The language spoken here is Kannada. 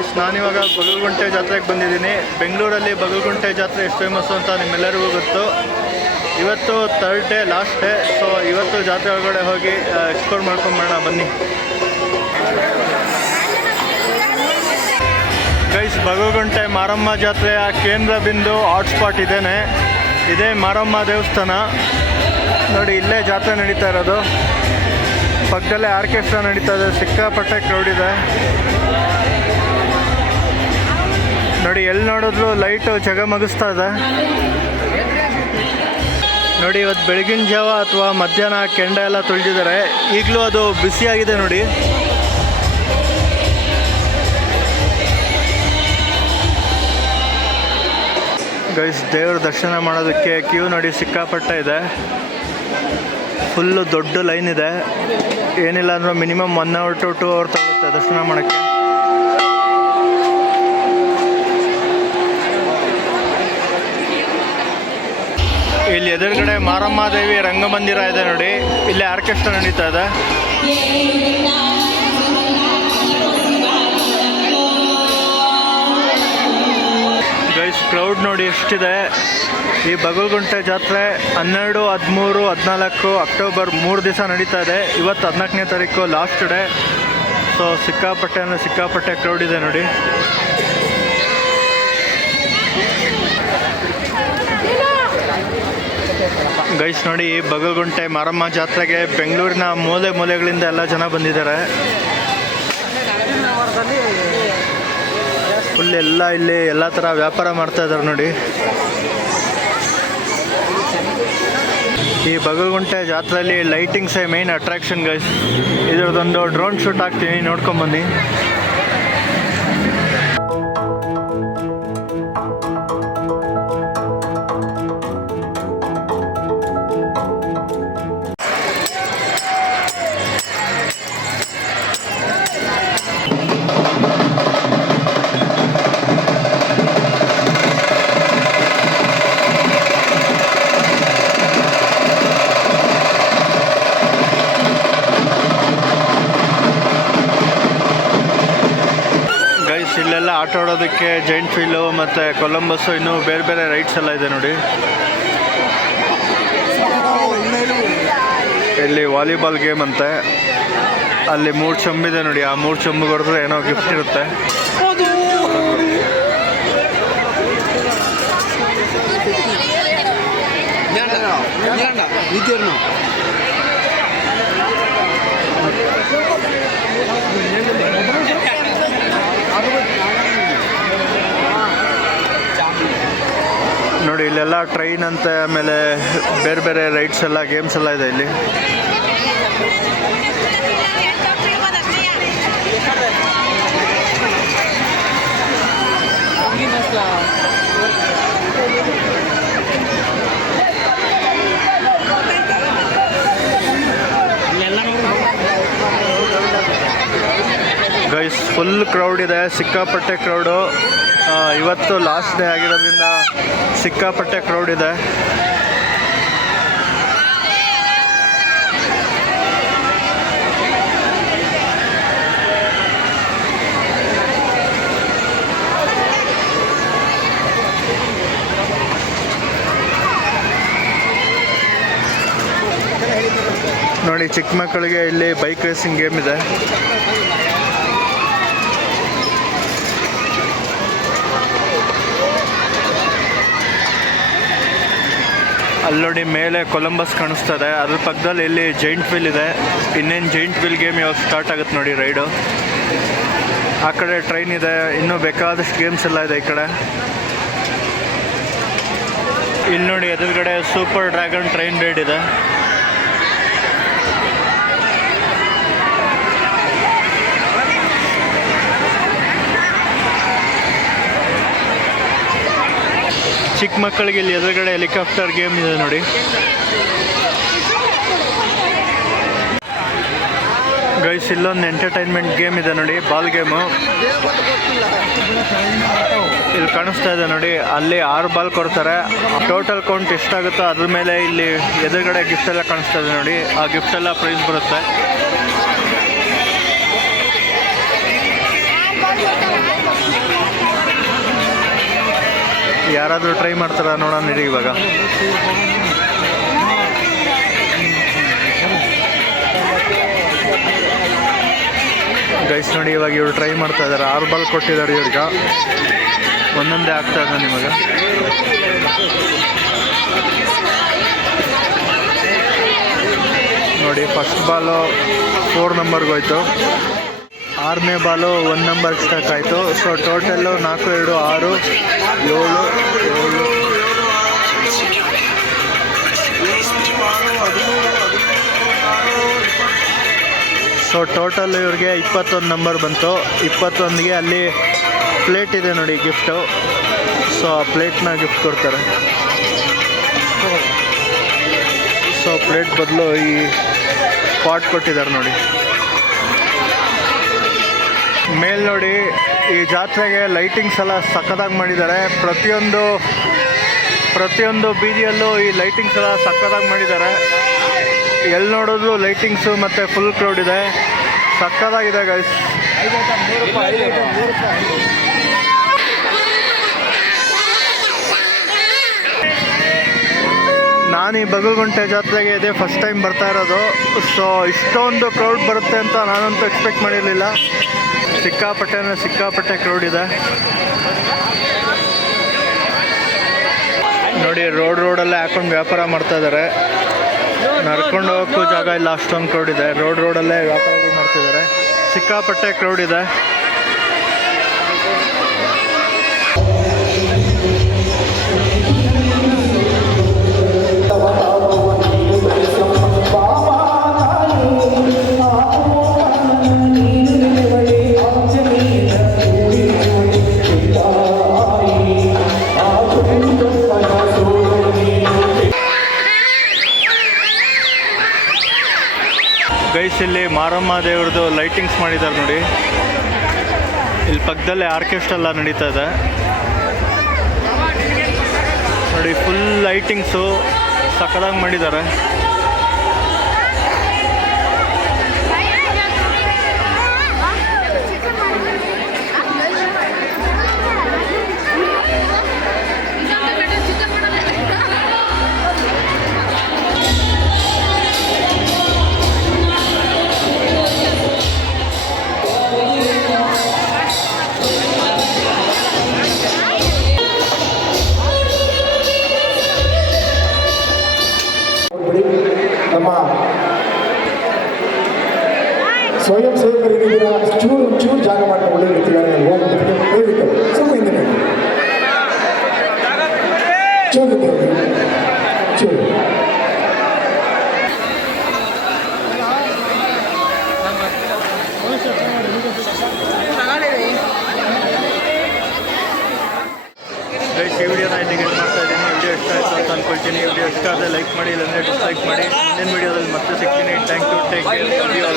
ಗೈಸ್, ನಾನಿವಾಗ ಬಗಲ್ಗುಂಟೆ ಜಾತ್ರೆಗೆ ಬಂದಿದ್ದೀನಿ. ಬೆಂಗಳೂರಲ್ಲಿ ಬಗಲ್ಗುಂಟೆ ಜಾತ್ರೆ ಎಷ್ಟು ಫೇಮಸ್ಸು ಅಂತ ನಿಮ್ಮೆಲ್ಲರಿಗೂ ಗೊತ್ತು. ಇವತ್ತು third day, last day. So ಇವತ್ತು ಜಾತ್ರೆ ಒಳಗಡೆ ಹೋಗಿ ಎಕ್ಸ್ಪ್ಲೋರ್ ಮಾಡ್ಕೊಂಬರೋಣ ಬನ್ನಿ. ಗೈಸ್, ಬಗಲ್ಗುಂಟೆ ಮಾರಮ್ಮ ಜಾತ್ರೆಯ ಕೇಂದ್ರ ಬಿಂದು ಹಾಟ್ಸ್ಪಾಟ್ ಇದೇ ಮಾರಮ್ಮ ದೇವಸ್ಥಾನ ನೋಡಿ. ಇಲ್ಲೇ ಜಾತ್ರೆ ನಡೀತಾ ಇರೋದು. ಪಕ್ಕದಲ್ಲೇ ಆರ್ಕೆಸ್ಟ್ರಾ ನಡೀತಾ ಇದೆ. ಸಿಕ್ಕಾಪಟ್ಟೆ ಕ್ರೌಡ್ ಇದೆ ನೋಡಿ. ಎಲ್ಲಿ ನೋಡಿದ್ರು ಲೈಟು ಜಗಮಗಿಸ್ತಾ ಇದೆ ನೋಡಿ. ಇವತ್ತು ಬೆಳಗಿನ ಜಾವ ಅಥವಾ ಮಧ್ಯಾಹ್ನ ಕೆಂಡ ಎಲ್ಲ ತುಳಿದಿದ್ದಾರೆ. ಈಗಲೂ ಅದು ಬಿಸಿಯಾಗಿದೆ ನೋಡಿ. ಗೈಸ್, ದೇವ್ರ ದರ್ಶನ ಮಾಡೋದಕ್ಕೆ ಕ್ಯೂ ನೋಡಿ ಸಿಕ್ಕಾಪಟ್ಟೆ ಇದೆ. ಫುಲ್ಲು ದೊಡ್ಡ ಲೈನ್ ಇದೆ. ಏನಿಲ್ಲ ಅಂದ್ರೆ ಮಿನಿಮಮ್ 1 hour to 2 hour ತಗೊಳುತ್ತೆ ದರ್ಶನ ಮಾಡೋಕ್ಕೆ. ಇಲ್ಲಿ ಎದುರುಗಡೆ ಮಾರಮ್ಮ ದೇವಿ ರಂಗಮಂದಿರ ಇದೆ ನೋಡಿ. ಇಲ್ಲಿ ಆರ್ಕೆಸ್ಟ್ರಾ ನಡೀತಾ ಇದೆ. ಗೈಸ್, ಕ್ರೌಡ್ ನೋಡಿ ಎಷ್ಟಿದೆ. ಈ ಬಗಲ್ಗುಂಟೆ ಜಾತ್ರೆ 12, 13, 14 ಅಕ್ಟೋಬರ್ 3 ದಿವಸ ನಡೀತಾ ಇದೆ. ಇವತ್ತು 14ನೇ ತಾರೀಕು ಲಾಸ್ಟ್ ಡೇ. ಸೊ ಸಿಕ್ಕಾಪಟ್ಟೆ ಅಂದರೆ ಸಿಕ್ಕಾಪಟ್ಟೆ ಕ್ರೌಡ್ ಇದೆ ನೋಡಿ. ಗೈಸ್ ನೋಡಿ, ಈ ಬಗಲ್ಗುಂಟೆ ಮಾರಮ್ಮ ಜಾತ್ರೆಗೆ ಬೆಂಗಳೂರಿನ ಮೂಲೆ ಮೂಲೆಗಳಿಂದ ಎಲ್ಲ ಜನ ಬಂದಿದ್ದಾರೆ. ಫುಲ್ ಇಲ್ಲಿ ಎಲ್ಲ ಥರ ವ್ಯಾಪಾರ ಮಾಡ್ತಾ ಇದ್ದಾರೆ ನೋಡಿ. ಈ ಬಗಲ್ಗುಂಟೆ ಜಾತ್ರೆಯಲ್ಲಿ ಲೈಟಿಂಗ್ಸೇ ಮೇನ್ ಅಟ್ರಾಕ್ಷನ್ ಗೈಸ್. ಇದರದೊಂದು ಡ್ರೋನ್ ಶೂಟ್ ಹಾಕ್ತೀನಿ, ನೋಡ್ಕೊಂಬನ್ನಿ. ಇಲ್ಲೆಲ್ಲ ಆಟ ಆಡೋದಕ್ಕೆ ಜೈಂಟ್ ವೀಲು ಮತ್ತು ಕೊಲಂಬಸ್ಸು, ಇನ್ನೂ ಬೇರೆ ಬೇರೆ ರೈಡ್ಸ್ ಎಲ್ಲ ಇದೆ ನೋಡಿ. ಇಲ್ಲಿ ವಾಲಿಬಾಲ್ ಗೇಮ್ ಅಂತೆ. ಅಲ್ಲಿ 3 ಚಂಬಿದೆ ನೋಡಿ. ಆ 3 ಚಂಬಿಗೆ ಹೊಡೆದ್ರೆ ಏನೋ ಗಿಫ್ಟ್ ಇರುತ್ತೆ. ನೋಡಿ ಇಲ್ಲೆಲ್ಲ ಟ್ರೈನ್ ಅಂತೆ, ಆಮೇಲೆ ಬೇರೆ ಬೇರೆ ರೈಡ್ಸ್ ಎಲ್ಲ, ಗೇಮ್ಸ್ ಎಲ್ಲ ಇದೆ ಇಲ್ಲಿ. ಗೈಸ್, ಫುಲ್ ಕ್ರೌಡ್ ಇದೆ, ಸಿಕ್ಕಾಪಟ್ಟೆ ಕ್ರೌಡು. ಇವತ್ತು ಲಾಸ್ಟ್ ಡೇ ಆಗಿರೋದ್ರಿಂದ ಸಿಕ್ಕಾಪಟ್ಟೆ ಕ್ರೌಡ್ ಇದೆ. ನೋಡಿ, ಚಿಕ್ಕ ಮಕ್ಕಳಿಗೆ ಇಲ್ಲಿ ಬೈಕ್ ರೇಸಿಂಗ್ ಗೇಮ್ ಇದೆ. ಅಲ್ಲಿ ನೋಡಿ ಮೇಲೆ ಕೊಲಂಬಸ್ ಕಾಣಿಸ್ತದೆ. ಅದ್ರ ಪಕ್ಕದಲ್ಲಿ ಇಲ್ಲಿ ಜೈಂಟ್ ವೀಲ್ ಇದೆ. ಇನ್ನೇನು ಜೈಂಟ್ ವೀಲ್ ಗೇಮ್ ಇವಾಗ ಸ್ಟಾರ್ಟ್ ಆಗುತ್ತೆ ನೋಡಿ ರೈಡು. ಆ ಕಡೆ ಟ್ರೈನ್ ಇದೆ. ಇನ್ನೂ ಬೇಕಾದಷ್ಟು ಗೇಮ್ಸ್ ಎಲ್ಲ ಇದೆ ಈ ಕಡೆ. ಇಲ್ಲಿ ನೋಡಿ ಎದುರುಗಡೆ ಸೂಪರ್ ಡ್ರ್ಯಾಗನ್ ಟ್ರೈನ್ ರೈಡ್ ಇದೆ. ಚಿಕ್ಕ ಮಕ್ಕಳಿಗೆ ಇಲ್ಲಿ ಎದುರುಗಡೆ ಹೆಲಿಕಾಪ್ಟರ್ ಗೇಮ್ ಇದೆ ನೋಡಿ. ಗೈಸ್, ಇಲ್ಲೊಂದು ಎಂಟರ್ಟೈನ್ಮೆಂಟ್ ಗೇಮ್ ಇದೆ ನೋಡಿ, ಬಾಲ್ ಗೇಮು. ಇಲ್ಲಿ ಕಾಣಿಸ್ತಾ ಇದೆ ನೋಡಿ. ಅಲ್ಲಿ 6 ಬಾಲ್ ಕೊಡ್ತಾರೆ. ಟೋಟಲ್ ಕೌಂಟ್ ಎಷ್ಟಾಗುತ್ತೋ ಅದ್ರ ಮೇಲೆ ಇಲ್ಲಿ ಎದುರುಗಡೆ ಗಿಫ್ಟ್ ಎಲ್ಲ ಕಾಣಿಸ್ತಾ ಇದೆ ನೋಡಿ. ಆ ಗಿಫ್ಟ್ ಎಲ್ಲ ಪ್ರೈಸ್ ಬರುತ್ತೆ. ಯಾರಾದರೂ ಟ್ರೈ ಮಾಡ್ತಾರ ನೋಡೋಣ ನಡಿ ಇವಾಗ. ಗೈಸ್ ನೋಡಿ ಇವಾಗ ಇವ್ರು ಟ್ರೈ ಮಾಡ್ತಾ ಇದ್ದಾರೆ. 6 ಬಾಲ್ ಕೊಟ್ಟಿದ್ದಾರೆ ಇವ್ರಿಗೆ, ಒಂದೊಂದೇ ಆಗ್ತಾ ಇದೆ ನಿಮಗೆ. ನೋಡಿ ಫಸ್ಟ್ ಬಾಲು 4 ನಂಬರ್ಗೆ ಹೋಯ್ತು, 6ನೇ ಬಾಲು 1 ನಂಬರ್ಗೆ ಸ್ಟಕ್ ಆಯಿತು. So total 4, 2, 6, 7, 7. ಸೊ ಟೋಟಲ್ ಇವ್ರಿಗೆ 21 ನಂಬರ್ ಬಂತು. 21ಗೆ ಅಲ್ಲಿ ಪ್ಲೇಟ್ ಇದೆ ನೋಡಿ ಗಿಫ್ಟು. ಸೊ ಆ ಪ್ಲೇಟ್ನ ಗಿಫ್ಟ್ ಕೊಡ್ತಾರೆ. ಸೊ ಪ್ಲೇಟ್ ಬದಲು ಈ ಪಾಟ್ ಕೊಟ್ಟಿದ್ದಾರೆ ನೋಡಿ. ಮೇಲ್ ನೋಡಿ ಈ ಜಾತ್ರೆಗೆ ಲೈಟಿಂಗ್ಸ್ ಎಲ್ಲ ಸಕ್ಕದಾಗಿ ಮಾಡಿದ್ದಾರೆ. ಪ್ರತಿಯೊಂದು ಬೀದಿಯಲ್ಲೂ ಈ ಲೈಟಿಂಗ್ಸ್ ಎಲ್ಲ ಸಕ್ಕದಾಗಿ ಮಾಡಿದ್ದಾರೆ. ಎಲ್ಲಿ ನೋಡೋದು ಲೈಟಿಂಗ್ಸು ಮತ್ತು ಫುಲ್ ಕ್ರೌಡ್ ಇದೆ, ಸಕ್ಕದಾಗಿದೆ ಗೈಸ್. ನಾನು ಈ ಬಗಲ್ಗುಂಟೆ ಜಾತ್ರೆಗೆ ಇದೇ ಫಸ್ಟ್ ಟೈಮ್ ಬರ್ತಾ ಇರೋದು. ಸೊ ಇಷ್ಟೊಂದು ಕ್ರೌಡ್ ಬರುತ್ತೆ ಅಂತ ನಾನಂತೂ ಎಕ್ಸ್ಪೆಕ್ಟ್ ಮಾಡಿರಲಿಲ್ಲ. ಸಿಕ್ಕಾಪಟ್ಟೆ ಕ್ರೌಡ್ ಇದೆ ನೋಡಿ. ರೋಡಲ್ಲೇ ಹಾಕೊಂಡು ವ್ಯಾಪಾರ ಮಾಡ್ತಾ ಇದ್ದಾರೆ. ನಡ್ಕೊಂಡು ಹೋಗೋಕ್ಕೂ ಜಾಗ ಇಲ್ಲ, ಅಷ್ಟೊಂದು ಕ್ರೌಡ್ ಇದೆ. ರೋಡಲ್ಲೇ ವ್ಯಾಪಾರಗಳು ಮಾಡ್ತಿದ್ದಾರೆ. ಸಿಕ್ಕಾಪಟ್ಟೆ ಕ್ರೌಡ್ ಇದೆ. ಗೈಸ್ ಇಲ್ಲಿ ಮಾರಮ್ಮ ದೇವ್ರದ್ದು ಲೈಟಿಂಗ್ಸ್ ಮಾಡಿದ್ದಾರೆ ನೋಡಿ. ಇಲ್ಲಿ ಪಕ್ಕದಲ್ಲೇ ಆರ್ಕೆಸ್ಟ್ರಾ ಎಲ್ಲ ನಡೀತಾ ಇದೆ ನೋಡಿ. ಫುಲ್ ಲೈಟಿಂಗ್ಸು ಸಕ್ಕದಾಗಿ ಮಾಡಿದ್ದಾರೆ. ನಮ್ಮ ಸ್ವಯಂ ಸೇವಕರಿದ್ದೀರ ಚೂರು ಜಾಗ ಮಾಡಿಕೊಂಡು ಇರ್ತಿದ್ದಾರೆ. ದಯವಿಟ್ಟು ಸ್ವಲ್ಪ ಹಿಂದೆ ಚೂರು ಈ ವಿಡಿಯೋನ ಇಲ್ಲಿಗೆ ಎಂಡ್ ಮಾಡ್ತಾ ಇದ್ದೀನಿ. ವಿಡಿಯೋ ಇಷ್ಟ ಆಯಿತು ಅಂತ ಅಂದ್ಕೊಳ್ತೀನಿ. ವಿಡಿಯೋ ಇಷ್ಟ ಆದರೆ ಲೈಕ್ ಮಾಡಿ, ಇಲ್ಲಾಂದರೆ ಡಿಸ್ಲೈಕ್ ಮಾಡಿ. ಮುಂದಿನ ವಿಡಿಯೋದಲ್ಲಿ ಮತ್ತೆ ಸಿಗ್ತೀನಿ. Thank you, take care.